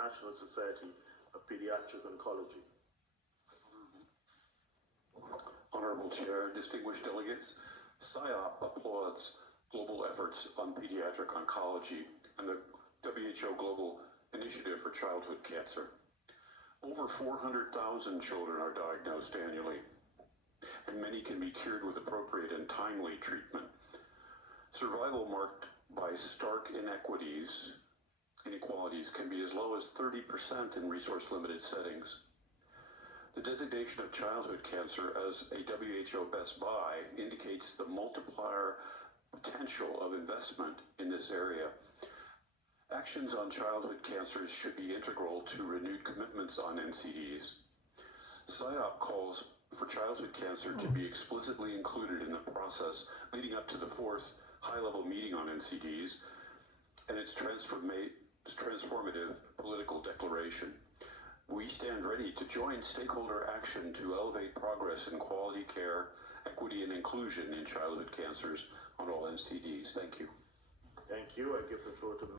International Society of Pediatric Oncology. Honorable Chair, distinguished delegates, SIOP applauds global efforts on pediatric oncology and the WHO Global Initiative for Childhood Cancer. Over 400,000 children are diagnosed annually, and many can be cured with appropriate and timely treatment. Survival marked by stark inequalities can be as low as 30% in resource-limited settings. The designation of childhood cancer as a WHO Best Buy indicates the multiplier potential of investment in this area. Actions on childhood cancers should be integral to renewed commitments on NCDs. SIOP calls for childhood cancer to be explicitly included in the process leading up to the 4th high-level meeting on NCDs and its transformative political declaration. We stand ready to join stakeholder action to elevate progress in quality care, equity, and inclusion in childhood cancers on all NCDs. Thank you. Thank you. I give the floor to